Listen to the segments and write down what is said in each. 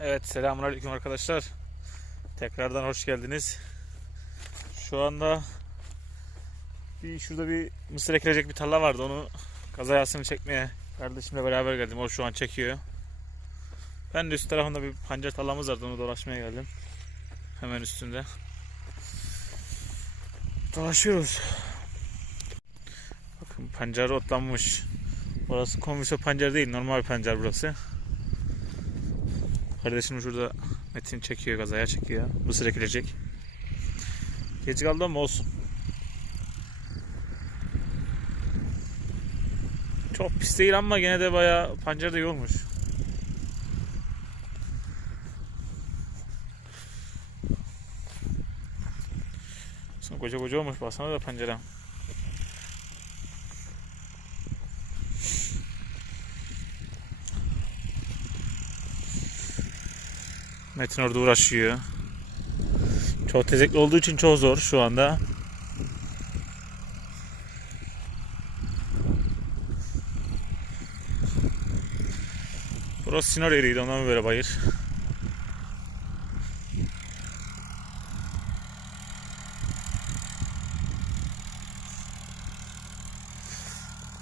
Evet selamünaleyküm arkadaşlar. Tekrardan hoş geldiniz. Şu anda bir şurada bir mısır ekilecek bir tarla vardı. Onu kazayasını çekmeye kardeşimle beraber geldim. O şu an çekiyor. Ben de üst tarafında bir pancar tarlamız vardı. Onu dolaşmaya geldim. Hemen üstünde. Dolaşıyoruz. Bakın pancar otlanmış. Burası komisyon pancar değil. Normal pancar burası. Kardeşim şurada Metin çekiyor gazaya çekiyor. Mısır ekilecek. Geç kaldı ama olsun. Çok pis değil ama gene de bayağı pancar da. Sonra koca koca olmuş baksana da pancara. Metin orada uğraşıyor. Çok tezekli olduğu için çok zor şu anda. Burası sinor yeriydi ondan böyle bayır.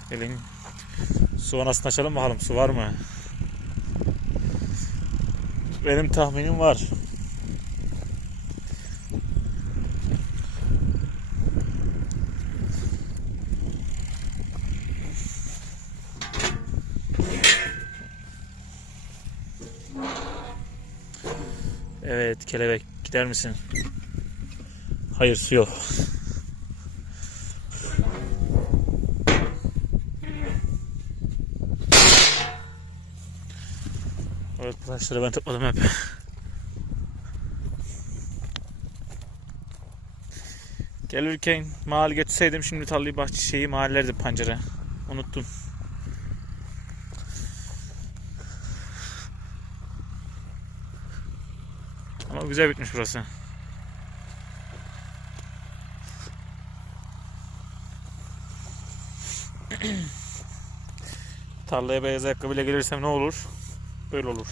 Gelin su anasını açalım bakalım su var mı? Benim tahminim var. Evet kelebek gider misin? Hayır su yok. Evet taşları ben topladım hep. Gelirken mahal getirseydim şimdi tarlayı bahçe şeyi mahallerdi pancara. Unuttum. Ama güzel bitmiş burası. Tarlaya beyaz ayakkabıyla gelirsem ne olur? Böyle olur.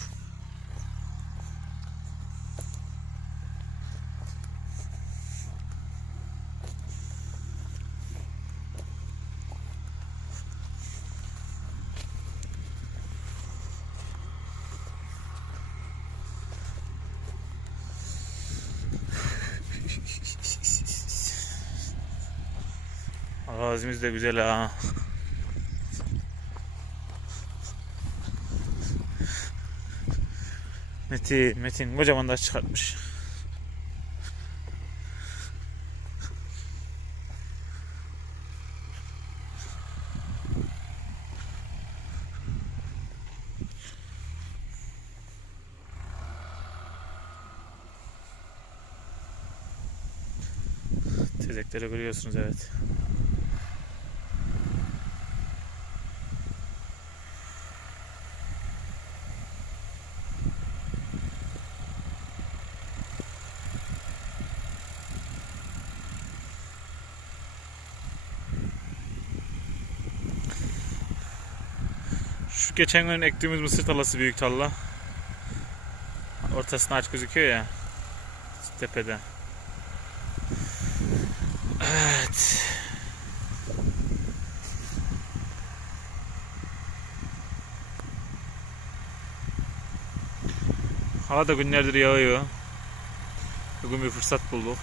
Arazimiz de güzel ha. Metin, Metin kocaman da çıkartmış. Tezekleri görüyorsunuz evet. Şu geçen gün ektiğimiz mısır tarlası büyük tarla. Ortasına aç gözüküyor ya. Tepede. Evet. Hava da günlerdir yağıyor. Bugün bir fırsat bulduk.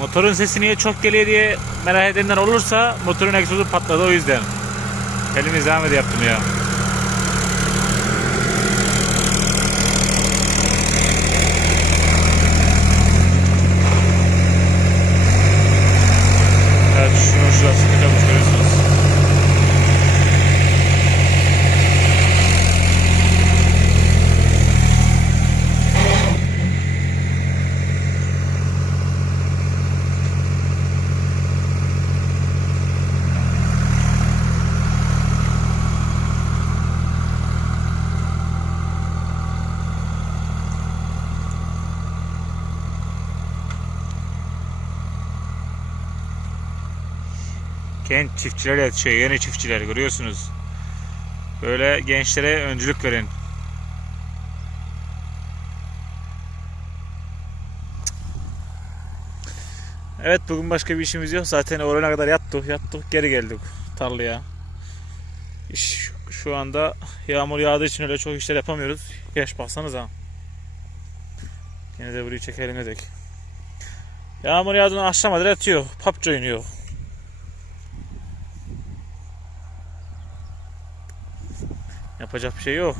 Motorun sesi niye çok geliyor diye merak edenler olursa motorun egzozu patladı o yüzden. Elimi zahmet yaptım ya. Evet şunun şurası tıkamış görüyorsunuz. Genç çiftçiler yetişiyor. Yeni çiftçiler görüyorsunuz. Böyle gençlere öncülük verin. Evet bugün başka bir işimiz yok. Zaten orana kadar yattık. Yattık geri geldik tarlaya. İş şu anda yağmur yağdığı için öyle çok işler yapamıyoruz. Yaş baksanıza. Yine de burayı çekelim dedik. Yağmur yağdığında akşama kadar yatıyor. PUBG oynuyor. Yapacak bir şey yok.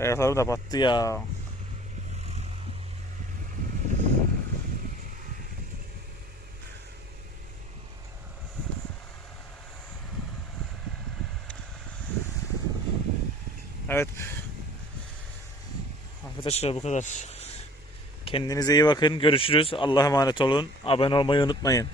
Ayaklarım da battı ya. Evet. Arkadaşlar bu kadar. Kendinize iyi bakın. Görüşürüz. Allah'a emanet olun. Abone olmayı unutmayın.